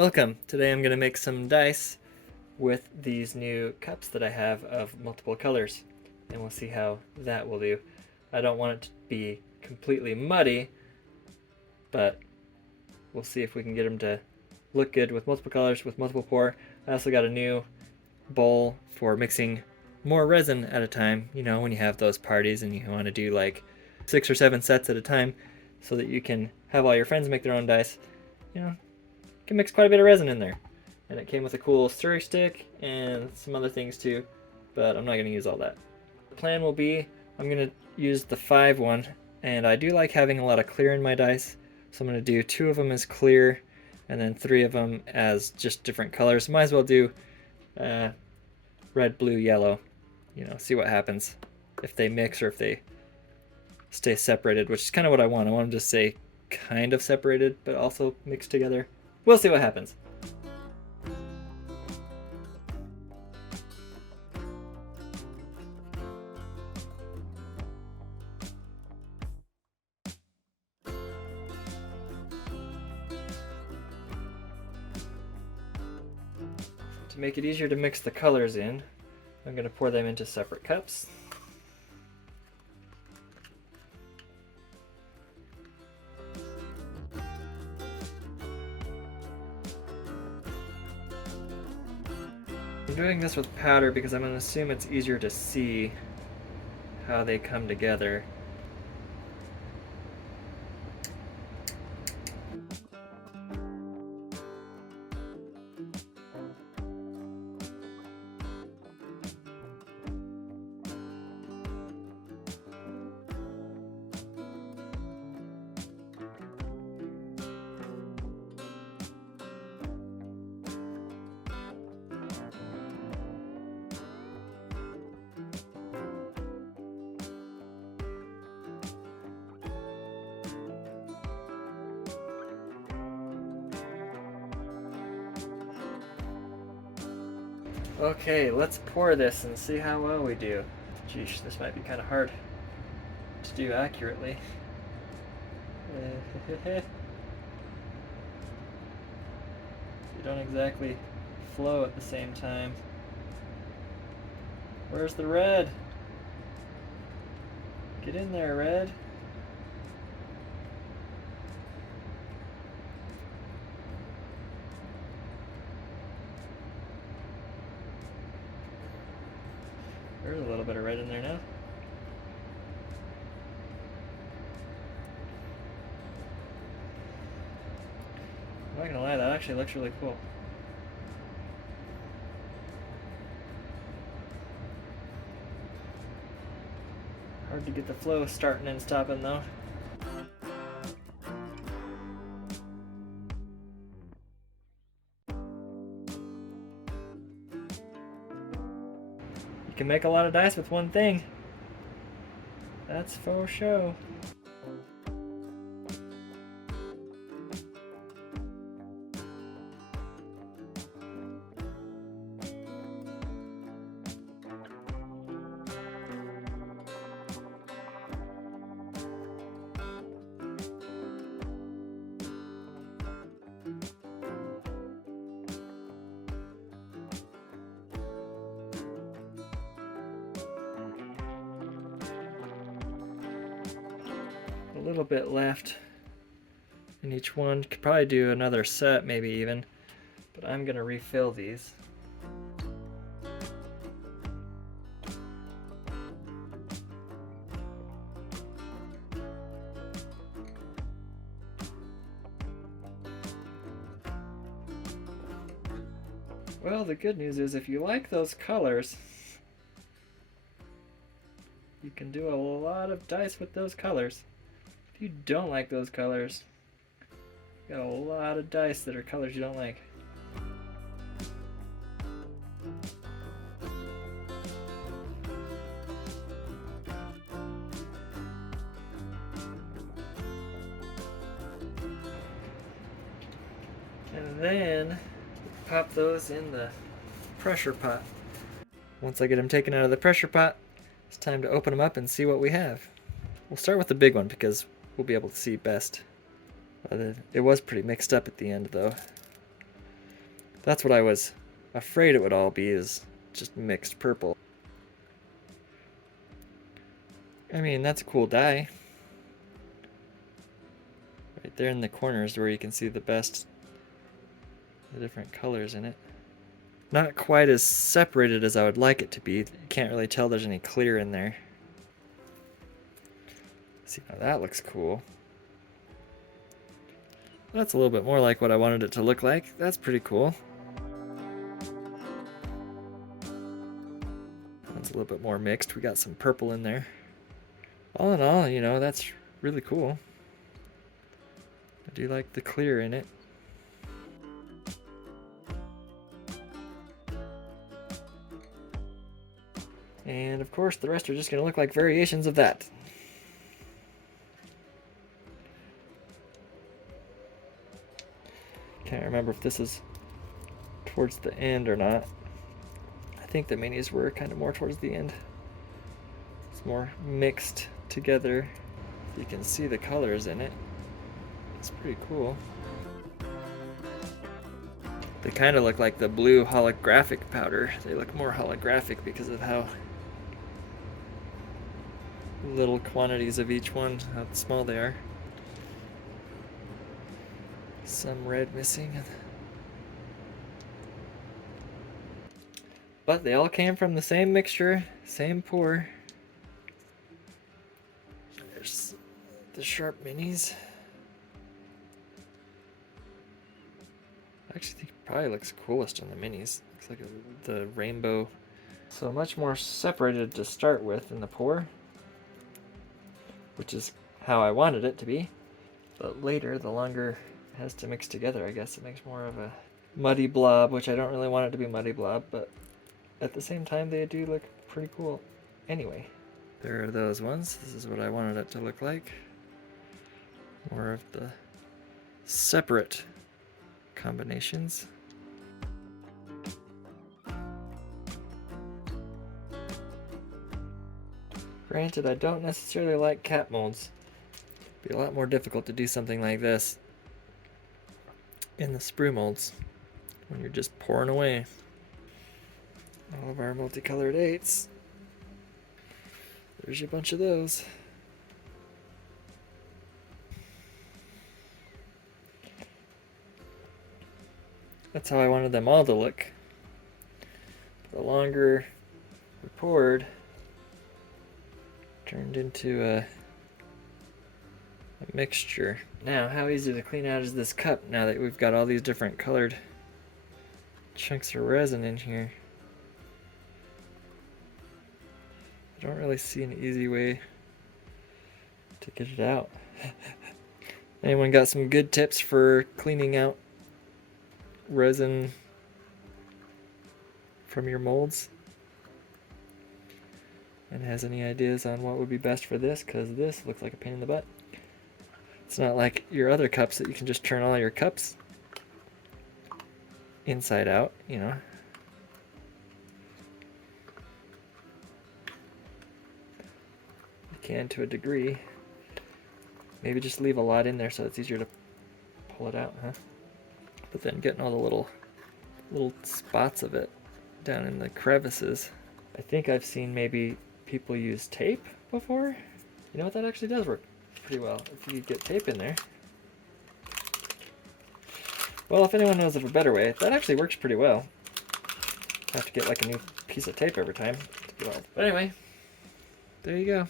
Welcome! Today I'm going to make some dice with these new cups that I have of multiple colors, and we'll see how that will do. I don't want it to be completely muddy, but we'll see if we can get them to look good with multiple colors, with multiple pour. I also got a new bowl for mixing more resin at a time, you know, when you have those parties and you want to do like 6 or 7 sets at a time so that you can have all your friends make their own dice. You know, can mix quite a bit of resin in there. And it came with a cool stirring stick and some other things too, but I'm not going to use all that. The plan will be I'm going to use the 5 one, and I do like having a lot of clear in my dice, so I'm going to do 2 of them as clear and then 3 of them as just different colors. Might as well do red, blue, yellow, you know, see what happens if they mix or if they stay separated, which is kind of what I want. I want them to stay kind of separated but also mixed together. We'll see what happens. To make it easier to mix the colors in, I'm going to pour them into separate cups. I'm doing this with powder because I'm going to assume it's easier to see how they come together. Okay, let's pour this and see how well we do. Geesh, this might be kind of hard to do accurately. You don't exactly flow at the same time. Where's the red? Get in there, red. There's a little bit of red in there now. I'm not gonna lie, that actually looks really cool. Hard to get the flow starting and stopping though. You can make a lot of dice with one thing. That's for show. A little bit left in each one. Could probably do another set, maybe even, but I'm gonna refill these. Well, the good news is if you like those colors, you can do a lot of dice with those colors. If you don't like those colors, you got a lot of dice that are colors you don't like. And then pop those in the pressure pot. Once I get them taken out of the pressure pot, it's time to open them up and see what we have. We'll start with the big one because we'll be able to see best. It was pretty mixed up at the end though. That's what I was afraid it would all be, is just mixed purple. I mean, that's a cool dye. Right there in the corners where you can see the different colors in it. Not quite as separated as I would like it to be. You can't really tell there's any clear in there. See, now that looks cool. That's a little bit more like what I wanted it to look like. That's pretty cool. That's a little bit more mixed. We got some purple in there. All in all, you know, that's really cool. I do like the clear in it. And of course, the rest are just going to look like variations of that. Can't remember if this is towards the end or not. I think the minis were kind of more towards the end. It's more mixed together. You can see the colors in it. It's pretty cool. They kind of look like the blue holographic powder. They look more holographic because of how little quantities of each one, how small they are. Some red missing. But they all came from the same mixture, same pour. There's the sharp minis. I actually think it probably looks coolest on the minis. Looks like the rainbow. So much more separated to start with in the pour, which is how I wanted it to be. But later, the longer it has to mix together, I guess it makes more of a muddy blob, which I don't really want it to be muddy blob, but at the same time, they do look pretty cool. Anyway, there are those ones. This is what I wanted it to look like. More of the separate combinations. Granted, I don't necessarily like cap molds. It'd be a lot more difficult to do something like this in the sprue molds when you're just pouring away. All of our multicolored 8s. There's a bunch of those. That's how I wanted them all to look. The longer we poured, turned into a mixture. Now, how easy to clean out is this cup now that we've got all these different colored chunks of resin in here? I don't really see an easy way to get it out. Anyone got some good tips for cleaning out resin from your molds? And has any ideas on what would be best for this? Because this looks like a pain in the butt. It's not like your other cups that you can just turn all your cups inside out, you know. You can to a degree. Maybe just leave a lot in there so it's easier to pull it out, huh? But then getting all the little spots of it down in the crevices. I think I've seen maybe people use tape before. You know what, that actually does work pretty well if you get tape in there. Well, if anyone knows of a better way, that actually works pretty well. I have to get like a new piece of tape every time to do all. But anyway, there you go.